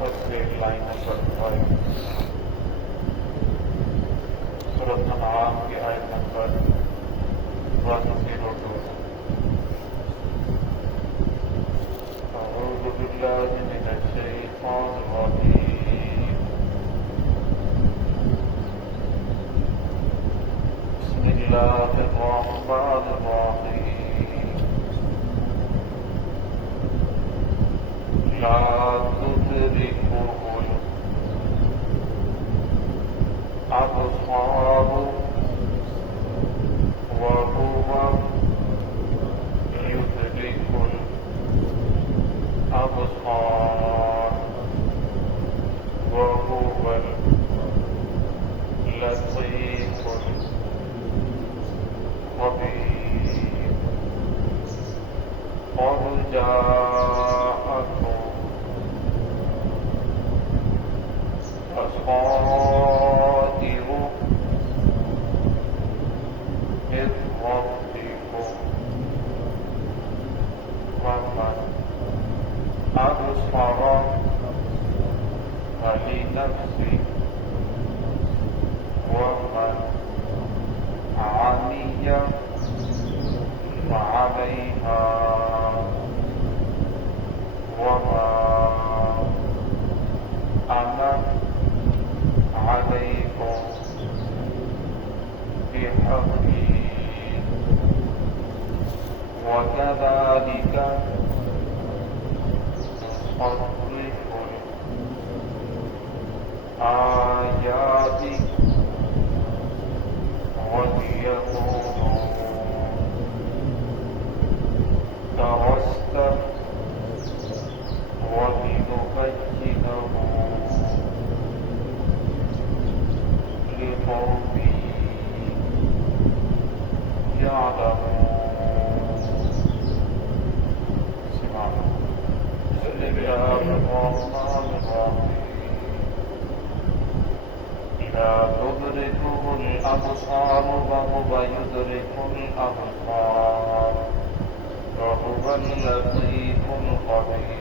سے line number 5 سورۃ انعام کی آیت نمبر 102 اعوذ باللہ من الشیطان الرجیم بسم اللہ الرحمن الرحیم لا تدركه الأبصار وهو يدرك الأبصار وهو اللطيف الخبير قد جاءكم بصائر من ربكم فمن أبصر فلنفسه ومن عمي فعليها وما أنا عليكم بحفيظ وكذلك نصرف الآيات وليكونوا درست ولنبينه لقوم يعلمون سبحان بسم الله الرحمن الرحيم لا تدركه الأبصار وهو يدرك الأبصار وهو اللطيف الخبير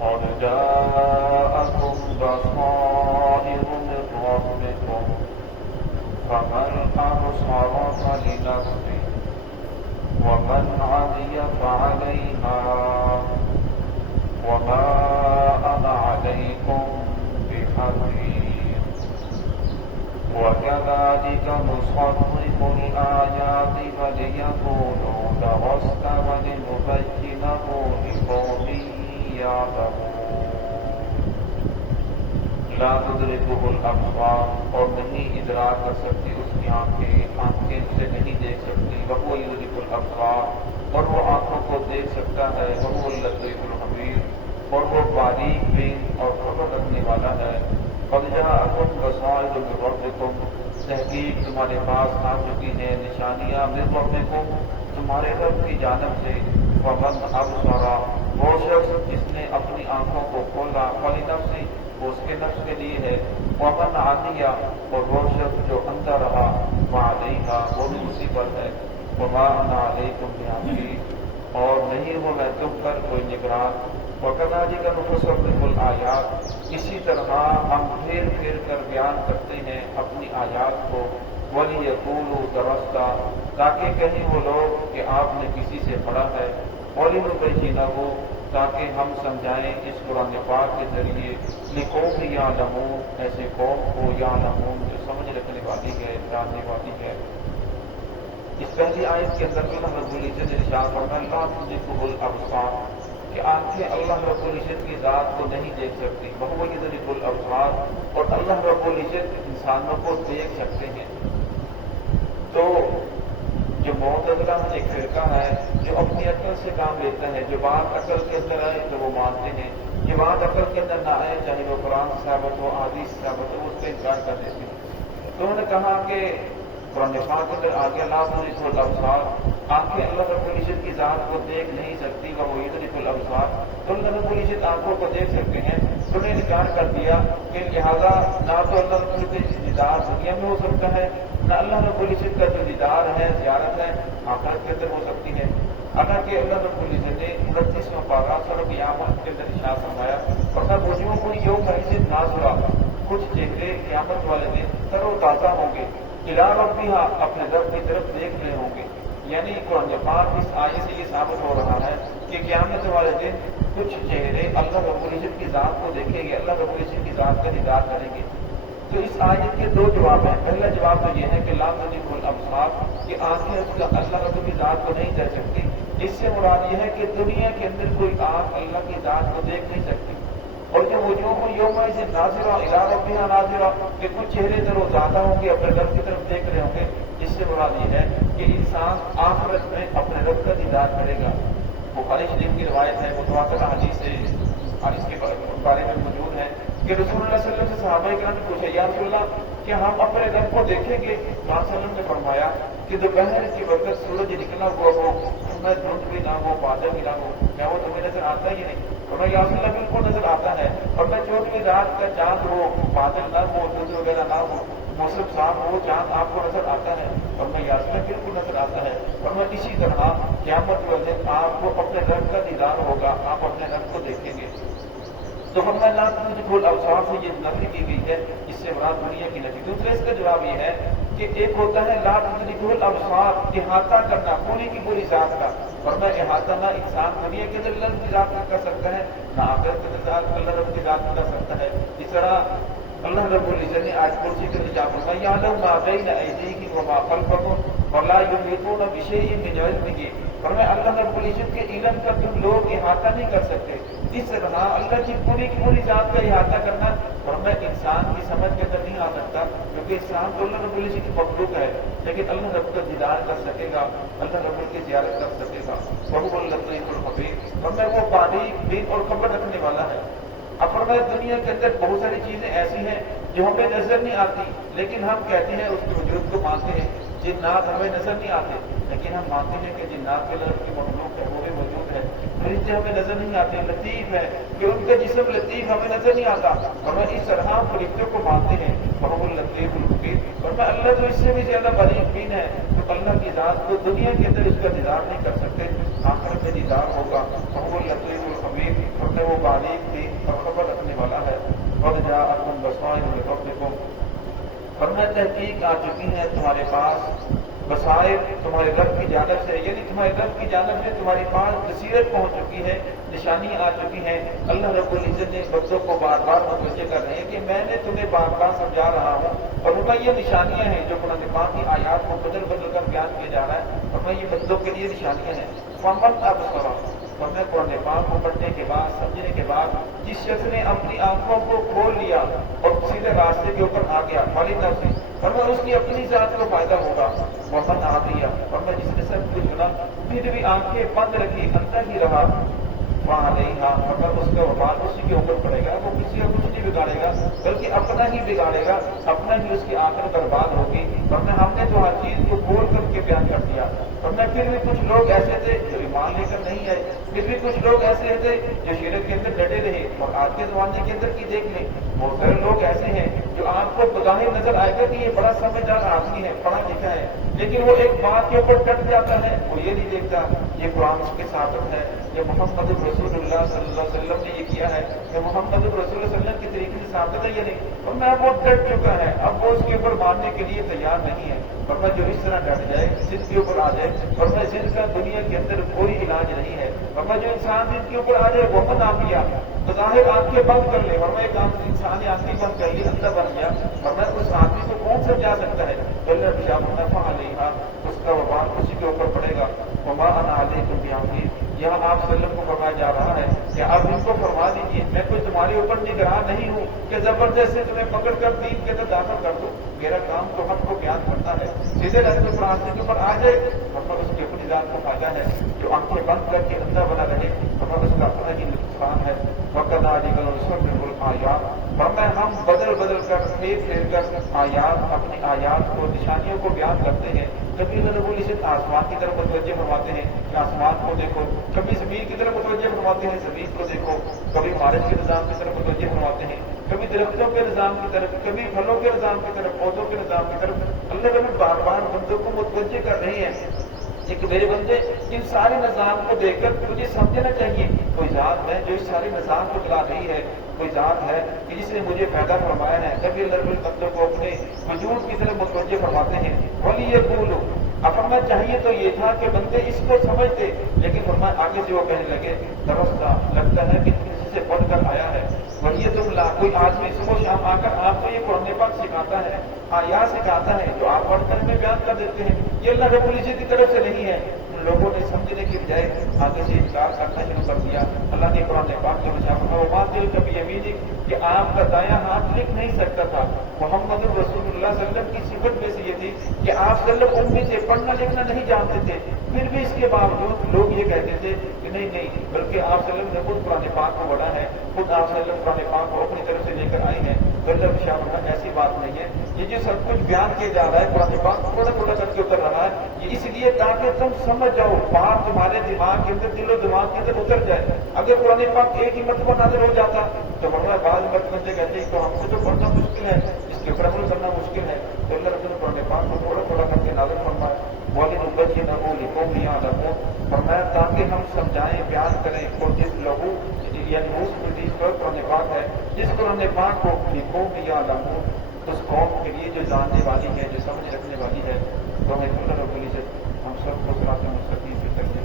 قد جاءكم بصائر من ربكم فمن أبصر فلنفسه ومن عمي فعليها وما أنا عليكم بحفيظ وكذلك نصرف الآيات وليكونوا درست ولنبينه لقوم يعلمون لا تدركه الأبصار اور نہیں ادراک کر سکتی اس کی آنکھیں اسے نہیں دیکھ سکتی وهو يدرك الأبصار اور وہ آنکھوں کو دیکھ سکتا ہے وهو اللطيف الخبير اور وہ باریک بین اور خبر رکھنے والا ہے قد جاءكم بصائر من ربكم تحقیق تمہارے پاس آ چکی ہیں نشانیاں من ربکم تمہارے رب کی جانب سے ومن ابصر وہ شخص جس نے اپنی آنکھوں کو کھولا فلنفسہ وہ اس کے نفس کے لیے ہے ومن عمی اور وہ شخص جو اندھا رہا فعلیہا وہ بھی اسی پر ہے وما انا علیکم بحفیظ اور نہیں ہوں میں تم پر کوئی نگران وکذالک نصرف الآیات اسی طرح ہم پھیر پھیر کر بیان کرتے ہیں اپنی آیات کو وَلِيَقُولُوا دَرَسْتَ تاکہ کہیں وہ لوگ کہ آپ نے کسی سے پڑھا ہے وَلِنُبَيِّنَهُ تاکہ ہم سمجھائیں اس قرآن پاک کے ذریعے لِقَوْمٍ يَعْلَمُونَ ایسے قوم کو یعلمون جو سمجھ رکھنے والی ہے جاننے والی ہے اس پہلی آیت کے اندر اللہ رب العزت نے ارشاد فرمایا لا تدركه الابصار کہ آنکھیں اللہ رب العزت کی ذات کو نہیں دیکھ سکتی وهو يدرك الابصار اور اللہ رب العزت انسانوں کو دیکھ سکتے ہیں تو جو معتزلہ ایک فرقہ ہے جو اپنی عقل سے کام لیتا ہے جو بات عقل کے اندر آئے تو وہ مانتے ہیں جو بات عقل کے اندر نہ آئے چاہے وہ قرآن سے ثابت ہو حدیث سے ثابت ہو اس کا انکار کر دیتے ہیں تو انہوں نے کہا کہ قرآن پاک کے اندر آگے لا تدرك الابصار آنکھیں اللہ رب العزت کی ذات کو دیکھ نہیں سکتی وهو يدرك الابصار تو اللہ رب العزت آنکھوں کو دیکھ سکتے ہیں تو انہوں نے انکار کر دیا کہ لہٰذا نہ تو اللہ رب العزت کی دیدار دنیا میں ہو سکتا ہے نہ اللہ رب العزت کا جو دیدار ہے زیارت ہے آخرت کے اندر ہو سکتی ہے हालांकि अल्लाह रब्बुल इज्जत ने 29वां पारा सूरह क़यामत के अंदर इरशाद फरमाया, वरना वजूहुन यौमइज़िन नाज़िरा, कुछ चेहरे क़यामत वाले दिन तरोताज़ा होंगे, इला रब्बिहा, अपने रब की तरफ देख रहे होंगे। यानी कुरान पाक इस आयत से ये साबित हो रहा है कि क़यामत वाले दिन कुछ चेहरे अल्लाह रब्बुल इज्जत की ज़ात को देखेंगे, अल्लाह रब्बुल इज्जत की ज़ात का दीदार करेंगे। तो इस आयत के दो जवाब हैं। पहला जवाब तो यह है कि ला तुद्रिकुल अब्सार, कि आंखें उसका अल्लाह रब्बुल की ज़ात को नहीं देख सकती। इससे मुराद यह है कि दुनिया के अंदर कोई आंख अल्लाह की ज़ात को देख नहीं सकती। और जो वजूह यौमइज़िन नाज़िरा इला रब्बिहा नाज़िरा, कि कुछ चेहरे तरोताज़ा होंगे, अपने रब की तरफ देख रहे होंगे। इससे मुराद यह है कि इंसान आखिरत में अपने रब का दीदार करेगा। बुखारी शरीफ की रिवायत है, मुतवातिर हदीस है और इसके बारे में मौजूद है कि रसूलुल्लाह सल्लल्लाहु अलैहि वसल्लम से सहाबा किराम ने पूछा, या रसूलल्लाह, कि हम अपने रब को देखेंगे? वसल्लम ने फरमाया कि दोपहर के वक्त सूरज निकला हुआ हो, उसमें धुंध भी ना हो, बादल भी ना हो, क्या वो तुम्हें नजर आता ही नहीं? और या रसूलल्लाह, बिल्कुल नजर आता है। और मैं चौथी रात का चांद हो, बादल ना हो, धुंध वगैरह ना हो, मौसम साफ हो, चांद आपको नजर आता है? और मैं या रसूलल्लाह, बिल्कुल नजर आता है। और मैं इसी तरह क़यामत वाले दिन आपको अपने रब का दीदार होगा, आप अपने रब को देखेंगे। तो हमने ला तुद्रिकुल अब्सार से ये नफी की गई है, इससे मुराद दुनिया की नफी। दूसरे इसका जवाब ये है कि एक होता है ला तुद्रिकुल अब्सार, इहाता करना पूरी की पूरी जात का, और मैं इहाता ना इंसान दुनिया के अंदर अल्लाह की जात में कर सकता है, ना आखिरत के अंदर अल्लाह रब की जात में कर सकता है। इस तरह अल्लाह रब्बुल इज्जत ने आज कुर्सी के नीचे फरमाया, यअलमु मा बैन अयदीहिम व मा खल्फहुम व ला युहीतूना बिशैइन मिन इल्मिही। और मैं अल्लाह रब्बुल इज्जत के इल्म का तुम लोग इहाता नहीं कर सकते। इस तरह अल्लाह की पूरी जात का इहाता करना और मैं इंसान की समझ के अंदर नहीं आ सकता, क्योंकि इंसान तो अल्लाह रब्बुल इज्जत की मखलूक है, लेकिन अल्लाह रब का दीदार कर सकेगा, अल्लाह रब्बुल की ज़ियारत कर सकेगा। वहुवल लतीफुल खबीर, और मैं वो बारीक बीन और खबर रखने वाला है। अब मैं दुनिया के अंदर बहुत सारी चीजें ऐसी हैं जो हमें नजर नहीं आती, लेकिन हम कहते हैं उसके वजूद को मानते हैं। जिन्नात हमें नजर नहीं आते, लेकिन हम मानते हैं कि जिन्नात के रब की मखलूक है, वो भी मौजूद है। फरिश्ते हमें नजर नहीं आते, लतीफ है कि उनका जिस्म लतीफ हमें नजर नहीं आता, और मैं इस तरह हम फरिश्तों को मानते हैं। वहुवल लतीफुल खबीर, और मैं अल्लाह तो इससे भी ज्यादा बारीक बीन है, तो अल्लाह की जात को दुनिया के अंदर उसका दीदार नहीं कर सकते, आखिरत में दीदार होगा। वहुवल लतीफुल खबीर, और मैं वो बारीक बीन और खबर रखने वाला है। और जाअकुम बसाइर मिन रब्बिकुम, और मैं तहकीक आ चुकी है तुम्हारे पास बसाइर तुम्हारे रब की जानब से, यानी तुम्हारे रब की जानब से तुम्हारे पास बसीरत पहुंच चुकी है, निशानियां आ चुकी हैं। अल्लाह रब्बुल इज्जत ने बच्चों को बार बार मुतवज्जे कर रहे हैं कि मैंने तुम्हें बार बार समझा रहा हूँ, और उनका ये निशानियां हैं जो कुरान पाक की आयात को बदल बदल कर बयान किया जा रहा है, और मैं ये बच्चों के लिए निशानियां हैं। फमन अबसरा, और मैं कुरान पाक को पढ़ने के बाद समझने के बाद जिस शख्स ने अपनी आंखों को खोल लिया और सीधे रास्ते के ऊपर आ गया वाली तरफ से, और मैं उसकी अपनी जात को फायदा होगा। वफन आ दिया, और मैं जिसने सब कुछ सुना फिर भी आंखें बंद रखी, अंदर ही रहा, वहां नहीं हाँ, मगर उसका वबाल उसी के ऊपर पड़ेगा। वो किसी का कुछ नहीं बिगाड़ेगा, बल्कि अपना ही बिगाड़ेगा, अपना ही उसकी आंखें बर्बाद होगी। वरना हमने तो हर चीज को बोल करके बयान कर दिया। वरना फिर भी कुछ लोग ऐसे थे जो ईमान लेकर नहीं आए, फिर भी कुछ लोग ऐसे थे जो शिरक के अंदर डटे रहे। और आज के जमाने के अंदर की देख लें, बहुत सारे लोग ऐसे हैं जो आपको बज़ाहिर नजर आएगा कि ये बड़ा समझदार आदमी है, पढ़ा लिखा है, लेकिन वो एक बात के ऊपर डट जाता है। वो ये नहीं देखता ये कुरान के साबित है, ये मोहम्मद रसूलुल्लाह सल्लल्लाहु अलैहि वसल्लम ने ये किया है, ये मोहम्मद रसूलुल्लाह सल्लल्लाहु अलैहि वसल्लम के तरीके से साबित है ये नहीं। और मैं वो डट चुका है, अब वो उसके ऊपर मानने के लिए तैयार नहीं है। और मैं जो इस तरह डट जाए, जिद के ऊपर आ जाए, और मैं जिद का दुनिया के अंदर कोई इलाज नहीं है। और मैं जो इंसान जिद के ऊपर आ जाए वो मत आप लिया बज़ाहिर आंखें बंद कर ले, और मैं एक इंसान ने आंखें बंद कर ली, अंदर बन गया, और मैं उस आदमी को कौन समझा सकता है? उसका वबाल उसी के ऊपर पड़ेगा। वमा अना अलैकुम बिहफीज़, यहाँ आप सल्लम को फरमाया जा रहा है कि आप इनको फरमा दीजिए मैं कोई तुम्हारे ऊपर निगरान नहीं हूँ कि जबरदस्ती तुम्हें पकड़ कर दीन के अंदर दाखिल कर दूं। मेरा काम तो हक को बयान करना है, सीधे रास्ते के ऊपर आ जाए, मतलब उसकी अपनी जात को फायदा है। जो आंखें बंद करके अंदर बना रहे, मतलब उसका अपना ही नुकसान है। वक़द आयात, वरना हम बदल बदल कर फेर कर आयात, अपनी आयात को, निशानियों को बयान करते हैं। कभी रब्बुल इज्जत आसमान की तरफ मुतवज्जे फरमाते हैं कि आसमान को देखो, कभी जमीन की तरफ मुतवज्जे फरमाते हैं, जमीन को देखो, कभी बारिश के निजाम की तरफ मुतवज्जे फरमाते हैं, कभी दरख्तों के निजाम की तरफ, कभी फलों के निजाम की तरफ, पौधों के निजाम की तरफ। अल्लाह रब बार बार बंदों को मुतवज्जे कर रही है। کہ میرے بندے ان سارے نظام کو دیکھ کر تجھے سمجھنا چاہیے کوئی ذات ہے جو اس سارے نظام کو چلا رہی ہے، کوئی ذات ہے کہ جس نے مجھے پیدا فرمایا ہے، جب یہ لرب القدر کو اپنے وجود کی طرف متوجہ فرماتے ہیں ولی یہ بولو اب فرمایا چاہیے تو یہ تھا کہ بندے اس کو سمجھتے، لیکن فرمایا آگے سے وہ کہنے لگے درستہ لگتا ہے کہ کسی سے پڑھ کر آیا ہے وہی تم لا کوئی آدمی صبح شام آ کر آپ کو یہ قرآن پاک سکھاتا ہے، آیات سکھاتا ہے جو آپ پڑھ کر ہمیں بیان کر دیتے ہیں، یہ اللہ رب العزت کی طرف سے نہیں ہے۔ ان لوگوں نے سمجھنے کی بجائے آگے سے انکار کرنا شروع کر دیا۔ اللہ نے قرآن پاک کے بچا کبھی یمینی کہ آپ کا دایاں ہاتھ لکھ نہیں سکتا تھا۔ محمد رسول اللہ صلی اللہ علیہ وسلم کی صفت میں سے یہ تھی کہ آپ صلی اللہ علیہ وسلم سے پڑھنا لکھنا نہیں جانتے تھے، پھر بھی اس کے باوجود لوگ یہ کہتے تھے کہ نہیں بلکہ آپ صلی اللہ علیہ وسلم نے خود قرآن پاک کو بڑھا ہے، خود آپ صلی اللہ علیہ وسلم قرآن پاک کو اپنی طرف سے لے کر آئے ہیں۔ ایسی بات نہیں ہے، یہ جو سب کچھ بیان کیا جا رہا ہے قرآن پاک تھوڑا تھوڑا کر کے اتر رہا ہے، یہ اس لیے تاکہ تم سمجھ جاؤ، بات تمہارے دماغ کے اندر دل و دماغ کے اندر اتر جائے۔ اگر قرآن پاک ایک ہی مرتبہ نازل ہو جاتا تو ورنہ بعض مرتبہ کہتے ہیں تو ہم کو تو پڑھنا مشکل ہے، اس کے اوپر عمل کرنا مشکل ہے، تو اللہ رسول قرآن پاک کو تھوڑا تھوڑا کر کے نازل فرمائے۔ بچے نہ ہو لکھو میاں لگو فرمایا تاکہ ہم سمجھائیں بیان کریں کو جس لہو یعنی اس پردیش پر قرآن پاک ہے، جس قرآن پاک کو لکھو یا لگو اس قوم کے لیے جو جاننے والی ہے، جو سمجھ رکھنے والی ہے، تو ہمیں اللہ رب العزت ہم سب کو صراط مستقیم کی طرف